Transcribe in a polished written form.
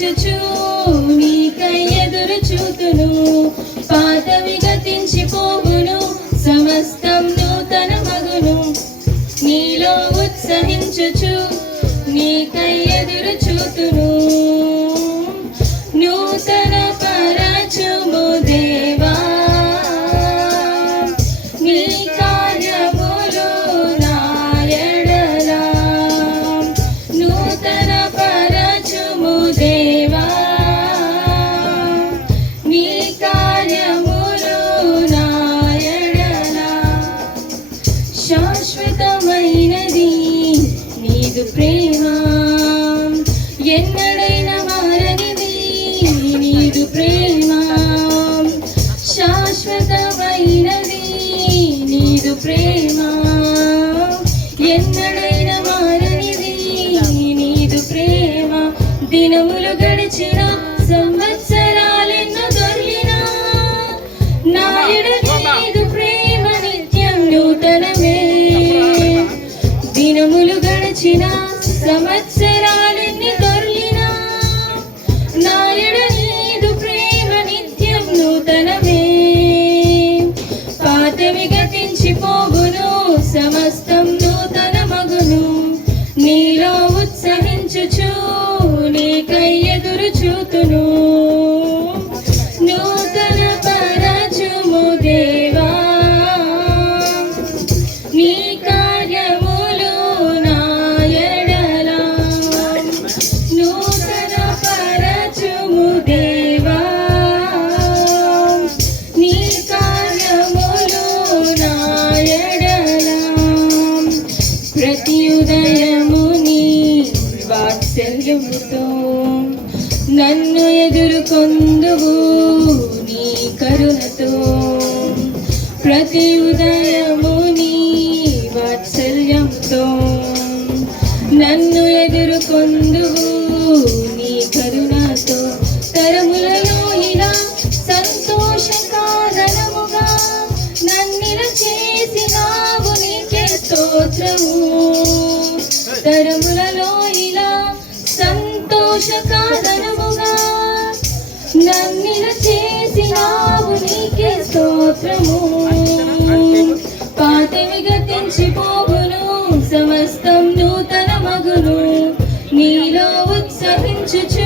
ఉత్సహించుచు నీకై ఎదురు చూతును. పాతవి గతించిపోవును, సమస్తం నూతన మగును. నీలో ఉత్సహించుచు నీకై ఎదురు చూతును. నూతన పరచుము దేవా నీ కార్యములు నా ఎడల. నూతన పరచుము దేవా నీ కార్యములు నా ఎడల. శాశ్వతమైనది నీదు ప్రేమ, ఎన్నడైనా మారనిది నీదు ప్రేమ. శాశ్వతమైనది నీదు ప్రేమ, ఎన్నడైనా మారనిది నీదు ప్రేమ. దినములు గడిచిన సంవత్సరాలెన్నో దొర్లినా నాయుడు నీదు ప్రేమ నిత్యం నూతనమే. దినములు గడిచిన సంవత్సరాలెన్ని దొర్లినా నాయుడు నీదు ప్రేమ నిత్యం నూతనమే. పాతవి గతించిపోవును, సమస్తం నూతన మగును. నీలో ఉత్సహించుచు నీకై ఎదురు చూతును. నూతన పరచుము దేవా నీ కార్యములు నా ఎడల. నూతన పరచుము దేవా నీ కార్యములు నా ఎడల. ప్రతి ఉదయము నీ వాత్సల్యముతో నన్ను ఎదుర్కొందువు నీ కరుణతో. ప్రతి ఉదయము నీ వాత్సల్యంతో నన్ను ఎదుర్కొందువు నీ కరుణతో. తరములలో ఇలా సంతోషకారణముగా నన్నిల చేసినావు నీకే స్తోత్రము. తరములలో ఇలా సంతోషకారణముగా నన్నిల చేసినావు నీకే స్తోత్రము. పాతవి గతించిపోవును, సమస్తం నూతన మగును. నీలో ఉత్సహించుచు